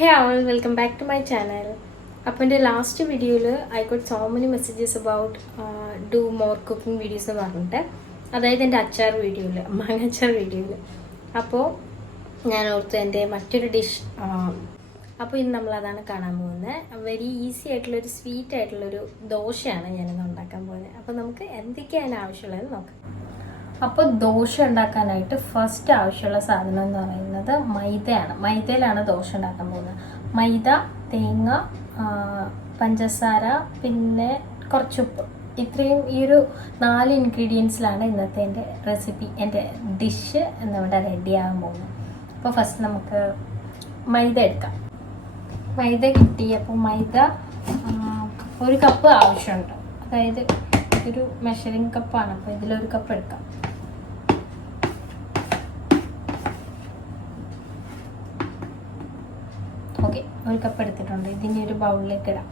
Hey all, welcome back to my channel. അപ്പോൾ എൻ്റെ last വീഡിയോയിൽ I got so many messages about do more cooking videos എന്ന് പറഞ്ഞിട്ട്, അതായത് എൻ്റെ അച്ചാർ വീഡിയോയിൽ, മാങ്ങ അച്ചാർ വീഡിയോയിൽ. അപ്പോൾ ഞാൻ ഓർത്തു എൻ്റെ മറ്റൊരു ഡിഷ്. അപ്പോൾ ഇന്ന് നമ്മളതാണ് കാണാൻ പോകുന്നത്. വെരി ഈസി ആയിട്ടുള്ളൊരു സ്വീറ്റ് ആയിട്ടുള്ളൊരു ദോശയാണ് ഞാനിന്ന് ഉണ്ടാക്കാൻ പോകുന്നത്. അപ്പോൾ നമുക്ക് എന്തൊക്കെയാണ് ആവശ്യമുള്ളതെന്ന് നോക്കാം. അപ്പോൾ ദോശ ഉണ്ടാക്കാനായിട്ട് ഫസ്റ്റ് ആവശ്യമുള്ള സാധനം എന്ന് പറയുന്നത് മൈദയാണ്. മൈദയിലാണ് ദോശ ഉണ്ടാക്കാൻ പോകുന്നത്. മൈദ, തേങ്ങ, പഞ്ചസാര, പിന്നെ കുറച്ച് ഉപ്പ്. ഇത്രയും ഈ ഒരു 4 ഇൻഗ്രീഡിയൻസിലാണ് ഇന്നത്തെ എൻ്റെ റെസിപ്പി, എൻ്റെ ഡിഷ് എന്നിവിടെ റെഡിയാകാൻ പോകുന്നത്. അപ്പോൾ ഫസ്റ്റ് നമുക്ക് മൈദ എടുക്കാം. മൈദ കിട്ടി. അപ്പോൾ മൈദ 1 കപ്പ് ആവശ്യമുണ്ട്. അതായത് ഒരു മെഷറിംഗ് കപ്പാണ്. അപ്പോൾ ഇതിലൊരു കപ്പ് എടുക്കാം. ഓക്കെ, 1 കപ്പ് എടുത്തിട്ടുണ്ട്. ഇതിൻ്റെ ഒരു ബൗളിലേക്ക് ഇടാം.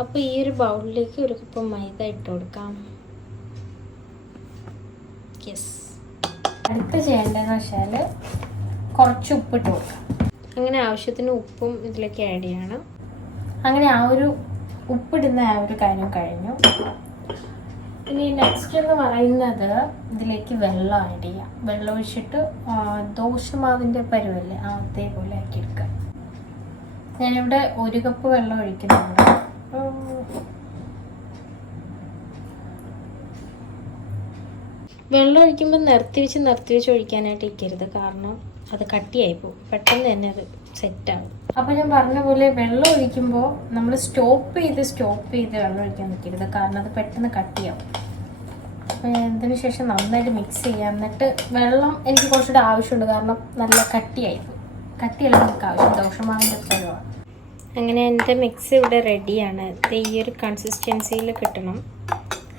അപ്പോൾ ഈ ഒരു ബൗളിലേക്ക് 1 കപ്പ് മൈദ ഇട്ട് കൊടുക്കാം. യെസ്. അടുത്ത് ചെയ്യേണ്ടതെന്ന് വെച്ചാൽ കുറച്ച് ഉപ്പിട്ട് കൊടുക്കാം. അങ്ങനെ ആവശ്യത്തിന് ഉപ്പും ഇതിലേക്ക് ആഡ് ചെയ്യണം. അങ്ങനെ ആ ഒരു ഉപ്പിടുന്ന ആ ഒരു കാര്യം കഴിഞ്ഞു. ഇനി നെക്സ്റ്റ് എന്ന് പറയുന്നത് ഇതിലേക്ക് വെള്ളം ആഡ് ചെയ്യാം. വെള്ളം ഒഴിച്ചിട്ട് ദോശമാവിൻ്റെ പരുവല്ലേ അതേപോലെ ആക്കിയെടുക്കാം. ഞാനിവിടെ 1 കപ്പ് വെള്ളം ഒഴിക്കുന്നുണ്ട്. വെള്ളം ഒഴിക്കുമ്പോൾ നിർത്തി വെച്ച് ഒഴിക്കാനായിട്ട് ഇരിക്കരുത്, കാരണം അത് കട്ടിയായി പോകും. പെട്ടെന്ന് തന്നെ അത് സെറ്റാകും. അപ്പോൾ ഞാൻ പറഞ്ഞ പോലെ വെള്ളം ഒഴിക്കുമ്പോൾ നമ്മൾ സ്റ്റോപ്പ് ചെയ്ത് വെള്ളം ഒഴിക്കാൻ നിൽക്കരുത്, കാരണം അത് പെട്ടെന്ന് കട്ടിയാവും. അപ്പോൾ ഇതിന് ശേഷം നന്നായിട്ട് മിക്സ് ചെയ്യാം. എന്നിട്ട് വെള്ളം എനിക്ക് കുറച്ചുകൂടെ ആവശ്യമുണ്ട്, കാരണം നല്ല കട്ടിയായി പോകും. കട്ടിയല്ല നമുക്ക് ആവശ്യം, ദോശമാവിൻ്റെ പരുവാണ്. അങ്ങനെ എൻ്റെ മിക്സ് ഇവിടെ റെഡിയാണ്. ഇത് ഈ ഒരു കൺസിസ്റ്റൻസിയിൽ കിട്ടണം,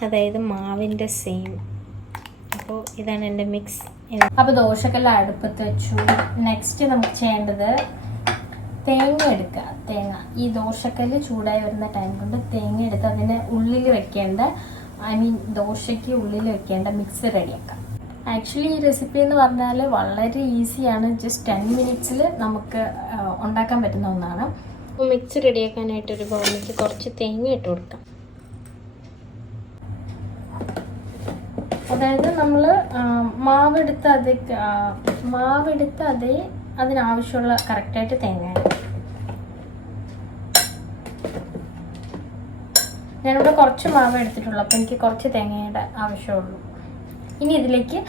അതായത് മാവിൻ്റെ സെയിം. അപ്പോൾ ഇതാണ് എൻ്റെ മിക്സ്. അപ്പോൾ ദോശക്കെല്ലാം അടുപ്പത്ത് വെച്ചു. നെക്സ്റ്റ് നമുക്ക് ചെയ്യേണ്ടത് തേങ്ങ എടുക്കുക. തേങ്ങ ഈ ദോശക്കല്ല് ചൂടായി വരുന്ന ടൈം കൊണ്ട് തേങ്ങ എടുത്ത് അതിന് ഉള്ളിൽ വെക്കേണ്ട, ദോശയ്ക്ക് ഉള്ളിൽ വെക്കേണ്ട മിക്സ് റെഡിയാക്കാം. ആക്ച്വലി ഈ റെസിപ്പി എന്ന് പറഞ്ഞാൽ വളരെ ഈസിയാണ്. ജസ്റ്റ് 10 മിനിറ്റ്സിൽ നമുക്ക് ഉണ്ടാക്കാൻ പറ്റുന്ന ഒന്നാണ്. അപ്പോൾ മിക്സ് റെഡിയാക്കാനായിട്ട് ഒരു ബൗളിലേക്ക് കുറച്ച് തേങ്ങ ഇട്ട് കൊടുക്കാം. അതായത് നമ്മൾ മാവെടുത്ത് അതേ അതിനാവശ്യമുള്ള കറക്റ്റായിട്ട് തേങ്ങ. ഞാനിവിടെ കുറച്ച് മാവ് എടുത്തിട്ടുള്ളൂ, അപ്പോൾ എനിക്ക് കുറച്ച് തേങ്ങയുടെ ആവശ്യമുള്ളൂ. ഇനി ഇതിലേക്ക്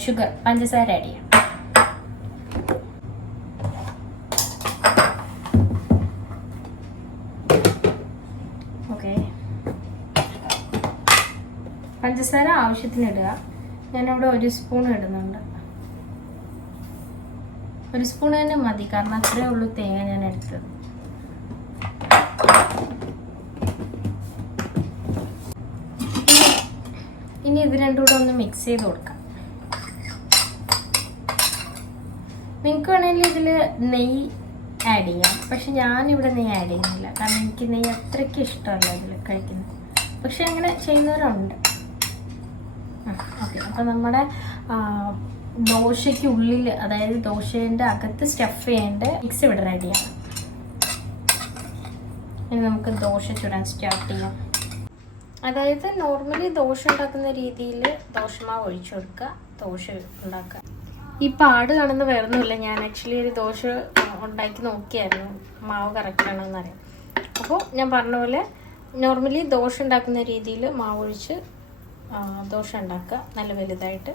ഷുഗർ, പഞ്ചസാര ആഡ് ചെയ്യാം. ഓക്കെ, പഞ്ചസാര ആവശ്യത്തിന് ഇടുക. ഞാനിവിടെ 1 സ്പൂൺ ഇടുന്നുണ്ട്. 1 സ്പൂൺ തന്നെ മതി, കാരണം അത്രേ ഉള്ളൂ തേങ്ങ ഞാൻ എടുത്തത്. ഇനി ഇത് രണ്ടും കൂടെ ഒന്ന് മിക്സ് ചെയ്ത് കൊടുക്കാം. നിങ്ങൾക്ക് വേണമെങ്കിൽ ഇതിൽ നെയ്യ് ആഡ് ചെയ്യാം, പക്ഷെ ഞാനിവിടെ നെയ്യ് ആഡ് ചെയ്യുന്നില്ല, കാരണം എനിക്ക് നെയ്യ് അത്രയ്ക്ക് ഇഷ്ടമല്ല ഇതിൽ കഴിക്കുന്നത്. പക്ഷെ അങ്ങനെ ചെയ്യുന്നവരുണ്ട്. ഓക്കെ, അപ്പോൾ നമ്മുടെ ദോശയ്ക്ക് ഉള്ളിൽ, അതായത് ദോശേൻ്റെ അകത്ത് സ്റ്റഫ് ചെയ്യേണ്ട മിക്സ് ഇവിടെ റെഡിയാണ്. ഇനി നമുക്ക് ദോശ ചുടാൻ സ്റ്റാർട്ട് ചെയ്യാം. അതായത് നോർമലി ദോശ ഉണ്ടാക്കുന്ന രീതിയിൽ ദോശമാവ് ഒഴിച്ചു കൊടുക്കുക, ദോശ ഉണ്ടാക്കുക. ഈ പാട് കാണുന്ന വേറൊന്നുമില്ല, ഞാൻ ആക്ച്വലി ഒരു ദോശ ഉണ്ടാക്കി നോക്കിയായിരുന്നു മാവ് കറക്റ്റാണോ എന്നറിയാം. അപ്പോൾ ഞാൻ പറഞ്ഞ പോലെ നോർമലി ദോശ ഉണ്ടാക്കുന്ന രീതിയിൽ മാവ് ഒഴിച്ച് ദോശ ഉണ്ടാക്കുക, നല്ല വലുതായിട്ട്.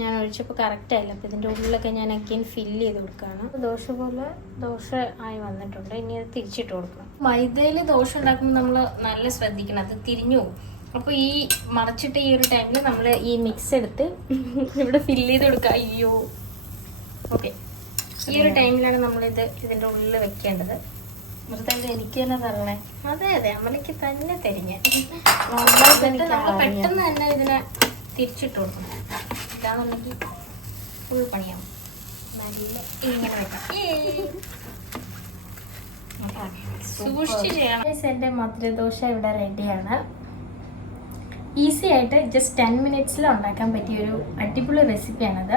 ഞാൻ ഒഴിച്ചപ്പോൾ കറക്റ്റ് ആയില്ല, അപ്പോൾ ഇതിൻ്റെ ഉള്ളിലൊക്കെ ഞാൻ അഗെയിൻ ഫില്ല് ചെയ്ത് കൊടുക്കുകയാണ്. ദോശ പോലെ ദോശ ആയി വന്നിട്ടുണ്ട്. ഇനി അത് തിരിച്ചിട്ട് കൊടുക്കണം. മൈദയിൽ ദോശ ഉണ്ടാക്കുമ്പോൾ നമ്മൾ നല്ല ശ്രദ്ധിക്കണം, അത് തിരിഞ്ഞു പോകും. അപ്പോൾ ഈ മറച്ചിട്ട് ഈ ഒരു ടൈമിൽ നമ്മൾ ഈ മിക്സ് എടുത്ത് ഇവിടെ ഫില്ല് ചെയ്ത് കൊടുക്കുക. അയ്യോ, ഓക്കെ. ഈ ഒരു ടൈമിലാണ് നമ്മളിത് ഇതിൻ്റെ ഉള്ളിൽ വെക്കേണ്ടത്. മൃതൻ്റെ എനിക്ക് തന്നെ തരണേ. അതെ, അമ്മയ്ക്ക് തന്നെ തരിഞ്ഞ. നമ്മൾ പെട്ടെന്ന് തന്നെ ഇതിനെ തിരിച്ചിട്ട് കൊടുക്കണം, ഇല്ലാന്നുണ്ടെങ്കിൽ ഫുൾ പണിയാവും. നല്ല ഇങ്ങനെ വെക്കാം. സൂക്ഷിച്ച് ചെയ്യണം. എൻ്റെ മധുരദോശ ഇവിടെ റെഡിയാണ്. ഈസി ആയിട്ട് ജസ്റ്റ് 10 മിനിറ്റ്സിൽ ഉണ്ടാക്കാൻ പറ്റിയൊരു അടിപൊളി റെസിപ്പിയാണത്.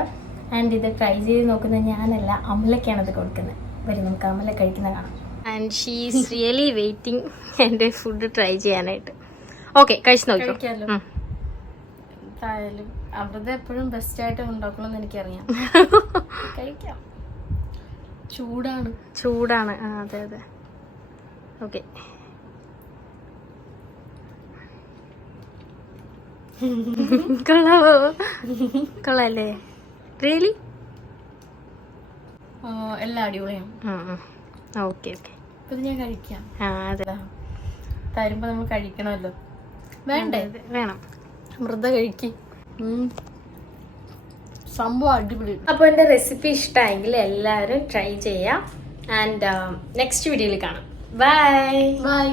ആൻഡ് ഇത് ട്രൈ ചെയ്ത് നോക്കുന്നത് ഞാനല്ല, അമലയ്ക്കാണത് കൊടുക്കുന്നത്. വരും നമുക്ക് അമല കഴിക്കുന്ന കാണാം. And she is really waiting എൻ്റെ ഫുഡ് ട്രൈ ചെയ്യാനായിട്ട്. ഓക്കെ, കഴിച്ചു നോക്കിയാലോ. എന്തായാലും അമൃത എപ്പോഴും ബെസ്റ്റ് ആയിട്ട് ഉണ്ടാക്കണമെന്ന് എനിക്കറിയാം. കഴിക്കാം. ചൂടാണ്. അതെ അതെ. ഓക്കെ. കൊള്ളാല്ലേ? റിയലി? എല്ലാം അടിപൊളിയാണ്. Okay okay. ഇത് ഞാൻ കഴിക്കാം. അതെ, തരുമ്പോ നമ്മൾ കഴിക്കണമല്ലോ. വേണ്ടേ? വേണം. അമൃത കഴിക്കും. സംഭവം അടിപൊളി. അപ്പോൾ എൻ്റെ റെസിപ്പി ഇഷ്ടമായെങ്കിൽ എല്ലാവരും ട്രൈ ചെയ്യാം. ആൻഡ് നെക്സ്റ്റ് വീഡിയോയിൽ കാണാം. ബൈ.